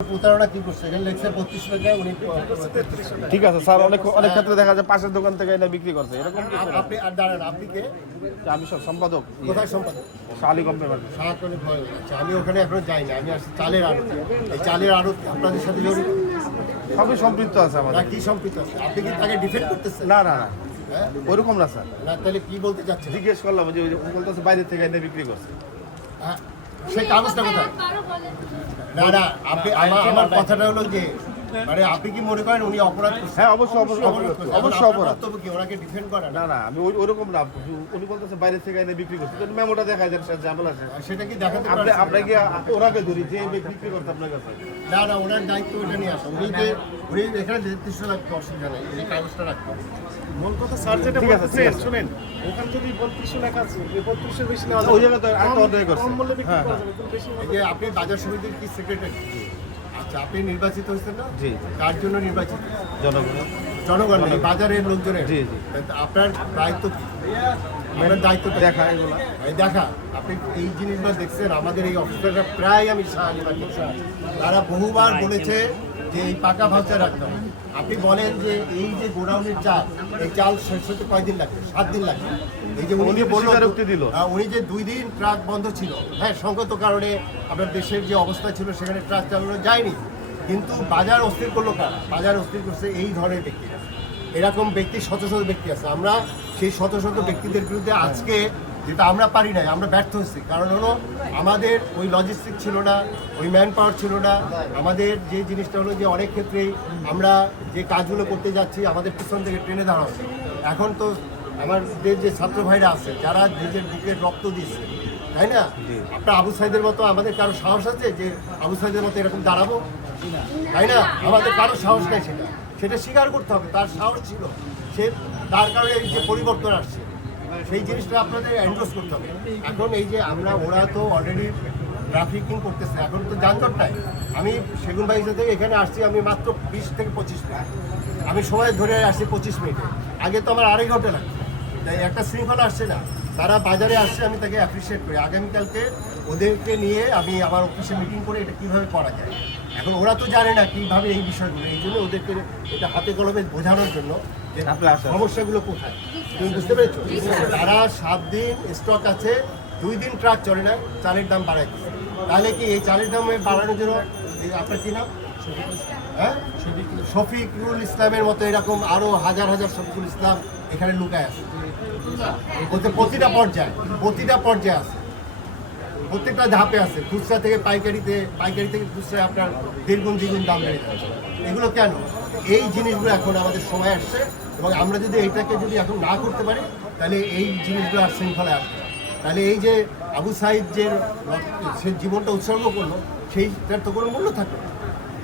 প্রতারণা কি করছে এখানে লেখছে 32 টাকা উনি ঠিক আছে স্যার, অনেক অনেক ক্ষেত্রে দেখা যায় পাশের দোকান থেকে এটা বিক্রি করছে, এরকম কি? আপনি আর দাঁড়ান, আপনি কে? আমি সব সম্পাদক, কোথায় সম্পাদক? শালি কোম্পানি। সাহায্য ভয়। আচ্ছা, আমি ওখানে এখনো যাইনি, আমি আসছি চালের আড়ত। এই চালের আড়ত আপনাদের সাথে জড়িত? সবই সম্পৃক্ত আছে না, আমাদের। কি সম্পৃক্ত আছে? আপনি কি তাকে ডিফেন্ড করতেছেন? না না না, হ্যাঁ, ওইরকম না স্যার। না তাহলে কি বলতে চাচ্ছেন? জিজ্ঞেস করলাম যে ও বলতেছে বাইরে থেকে এনে বিক্রি করছে। হ্যাঁ, সেই কাগজটা কোথায়? না না, আপনি আমার কথাটা হলো যে মানে আপনি কি মনে করেন উনি অপরাধ করছেন? হ্যাঁ অবশ্যই অবশ্যই অবশ্যই অপরাধ। বক্তব্য কি ওনাকে ডিফেন্ড করা? না না, আমি ওইরকম না, উনি বলতেছে বাইরে থেকে এনে বিক্রি করছে, মেমোটা দেখায় দেন স্যার, ঝামেলা আছে। সেটা কি দেখাতে আপনি পারছেন? আপনাকে ওনাকে ধরি যে বিক্রি করতে আপনার কাছে। না না, ওনার দায়িত্ব ওটা নিয়ে আসা। উনি এখানে 33 লাখ অসুবিধা নেই, এই কাগজটা রাখতে হবে। মূল কথা স্যার যেটা ঠিক আছে, ঠিক বলছেন আছে। শুনেন, ওখানে যদি 32 লেখা আছে, এই 32 এর বেশি নেওয়া ওই জায়গায় তো আরেকটা অন্যায় করছে। কম মূল্যে বিক্রি হ্যাঁ, করা যাবে, কিন্তু বেশি এই যে আপনি বাজার সমিতির কি সেক্রেটারি? আচ্ছা, আপনি নির্বাচিত হয়েছেন না? জি। কার জন্য নির্বাচিত? জনগণ। জনগণ, এই বাজারের লোকজনের। জি, জি। আপনার দায়িত্ব কি? আপনার দায়িত্ব দেখা এগুলা। এই দেখা, আপনি এই জিনিসগুলো দেখছেন। আমাদের এই অফিসাররা প্রায়, আমি শাহজাহান তারা বহুবার বলেছে যে এই পাকা ভাউচার রাখতে হবে। আপনি বলেন যে এই যে গোডাউনের চাল, এই চাল শেষ হতে কয়দিন লাগবে? 7 দিন লাগবে। এই যে উনি যে বলল, স্বীকারোক্তি দিল। উনি যে 2 দিন ট্রাক বন্ধ ছিল, হ্যাঁ, সঙ্গত কারণে আপনার দেশের যে অবস্থা ছিল সেখানে ট্রাক চালানো যায়নি, কিন্তু বাজার অস্থির করলো কারা? বাজার অস্থির করছে এই ধরনের ব্যক্তিরা। এরকম ব্যক্তি শত শত ব্যক্তি আছে। আমরা সেই শত শত ব্যক্তিদের বিরুদ্ধে আজকে যেটা আমরা পারি নাই, আমরা ব্যর্থ হচ্ছি। কারণ হলো আমাদের ওই লজিস্টিক ছিল না, ওই ম্যান পাওয়ার ছিল না। আমাদের যে জিনিসটা হলো যে অনেক ক্ষেত্রেই আমরা যে কাজগুলো করতে যাচ্ছি আমাদের পিছন থেকে ট্রেনে দাঁড়া হচ্ছে। এখন তো আমাদের যে ছাত্র ভাইরা আছে যারা নিজের বুকের রক্ত দিচ্ছে, তাই না? আপনার আবু সাইদের মতো আমাদের কারো সাহস আছে যে আবু সাইদের মতো এরকম দাঁড়াবো? তাই না? আমাদের কারো সাহস নেই। সেটা স্বীকার করতে হবে, তার সাহস ছিল, সে তার কারণে এই যে পরিবর্তন আসছে সেই জিনিসটা আপনাদের এন্ডোর্স করতে হবে। এখন এই যে ওরা তো অলরেডি ট্রাফিকিং করতেছে, এখন তো যানজট নাই। আমি সেগুনবাগিচা থেকে এখানে আসছি, আমি মাত্র 20 থেকে 25 মিনিট, আমি সময় ধরে আসছি 25 মিনিটে। আগে তো আমার 2.5 ঘন্টা লাগছে। তাই একটা শৃঙ্খলা আসছে না, তারা বাজারে আসছে, আমি তাকে অ্যাপ্রিসিয়েট করি। আগামীকালকে ওদেরকে নিয়ে আমি আমার অফিসে মিটিং করে এটা কীভাবে করা যায়। এখন ওরা তো জানে না কীভাবে এই বিষয়গুলো, এই জন্য ওদেরকে এটা হাতে কলমে বোঝানোর জন্য যে সমস্যাগুলো কোথায়। তুমি বুঝতে পেরেছো? তারা 7 দিন স্টক আছে, 2 দিন ট্রাক চলে না, চালের দাম বাড়াই দিচ্ছে। তাহলে কি এই চালের দাম বাড়ানোর জন্য আপনার কি নাম? হ্যাঁ, শফিকুল ইসলামের মতো এরকম আরও হাজার হাজার শফিকুল ইসলাম এখানে লুকায় আছে। প্রতিটা পর্যায়ে আছে, প্রত্যেকটা ধাপে আছে। খুচরা থেকে পাইকারি থেকে খুচরা আপনার দ্বিগুণ দাম বেড়ে যাচ্ছে। এগুলো কেন? এই জিনিসগুলো এখন আমাদের সময় আসছে, এবং আমরা যদি এইটাকে যদি এখন না করতে পারি তাহলে এই জিনিসগুলো আর শৃঙ্খলায় আসবে না। তাহলে এই যে আবু সাইদ যে সে জীবনটা উৎসর্গ করলো, সেইটার তো কোনো মূল্য থাকবে না।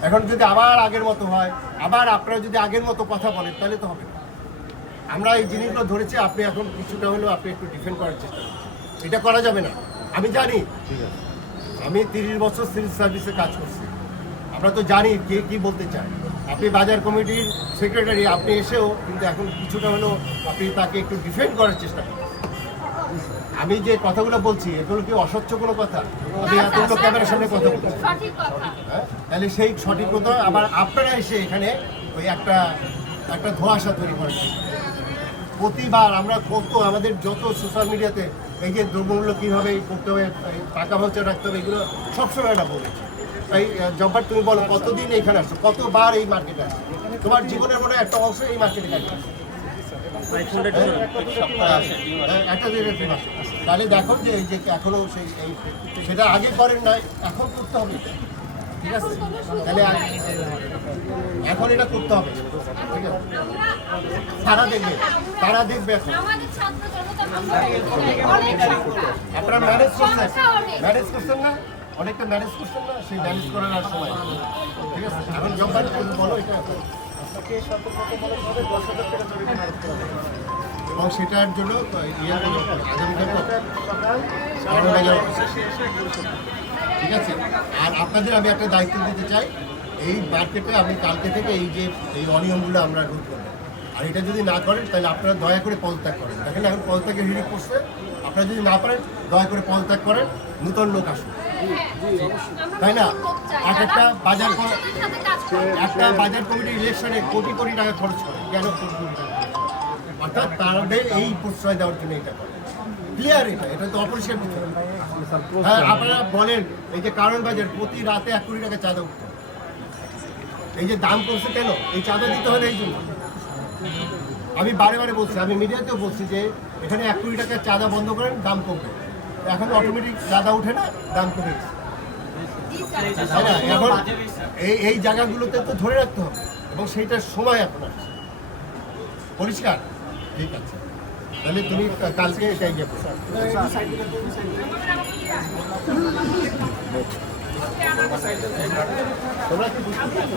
এখন যদি আবার আগের মতো হয়, আবার আপনারা যদি আগের মতো কথা বলেন, তাহলে তো হবে না। আমরা এই জিনিসগুলো ধরেছি, আপনি এখন কিছুটা হলেও আপনি একটু ডিফেন্ড করার চেষ্টা করছেন। এটা করা যাবে না, আমি জানি। আমি 30 বছর সিভিল সার্ভিসে কাজ করছি, আমরা তো জানি কে কী বলতে চায়। আপনি বাজার কমিটির সেক্রেটারি, আপনি এসেও কিন্তু এখন কিছুটা হলেও আপনি তাকে একটু ডিফেন্ড করার চেষ্টা করছেন। আমি যে কথাগুলো বলছি এগুলো কি অস্বচ্ছ কোনো কথা? আমি এতগুলো ক্যামেরার সামনে কথা বলছি, হ্যাঁ, তাহলে সেই সঠিক কথা আবার আপনারা এসে এখানে ওই একটা ধোঁয়াশা তৈরি করেন। প্রতিবার আমরা আমাদের যত সোশ্যাল মিডিয়াতে এই যে দ্রব্যমূল্য কীভাবে করতে হবে, টাকা ভাউচার রাখতে হবে, এগুলো সবসময় এটা বলেছি। তাই জব্বার, তুমি বলো কতদিন এখানে আসছো, কতবার এই মার্কেটে আসছো? তোমার জীবনের মনে একটা অংশ এই মার্কেটে কাজ করছে। তাহলে দেখো যে এই যে এখনো সেটা আগে করেন নাই, এখন করতে হবে। ঠিক আছে, তাহলে এখন এটা করতে হবে। ঠিক আছে, তারা দেখবে এখন। আপনারা ম্যানেজ করছেন না, অনেকটা ম্যানেজ করছেন না, সেই ম্যানেজ করার আর সময়। ঠিক আছে, এখন জব্বার বলো এটা। এবং সেটার জন্য ঠিক আছে। আর আপনাদের আমি একটা দায়িত্ব দিতে চাই, এই মার্কেটে আপনি কালকে থেকে এই অনিয়মগুলো আমরা রোধ করবো। আর এটা যদি না করেন তাহলে আপনারা দয়া করে পদত্যাগ করেন। দেখেন এখন পদত্যাগের হিড়িক করছে, আপনারা যদি না পারেন দয়া করে পদত্যাগ করেন, নূতন লোক আসুন। তাই না? একটা বাজার কমিটির ইলেকশনে কোটি কোটি টাকা খরচ করে, কেন কোটি কোটি টাকা? অর্থাৎ তাদের এই প্রশ্রয় দেওয়ার জন্য এটা করে। ক্লিয়ার, এটা তো অপরিষ্কার কিছু না। হ্যাঁ, আপনারা বলেন এই যে কারণ বাজার প্রতি রাতে 1 কোটি টাকা চাঁদা উঠতো, এই যে দাম কমছে কেন? এই চাঁদা দিতে হলে এই জন্য। আমি বারে বারে বলছি, আমি মিডিয়াতেও বলছি যে এখানে 1 কোটি টাকার চাঁদা বন্ধ করেন, দাম কমবে। এখন অটোমেটিক চাঁদা উঠে না, দাম কমে গেছে, তাই না? এখন এই জায়গাগুলোতে তো ধরে রাখতে হবে এবং সেইটার সময় এখন আসছে। পরিষ্কার? ঠিক আছে, তাহলে তুমি কালকে এটাই ইয়ে করো। তোমরা কি বুঝতে পারছো?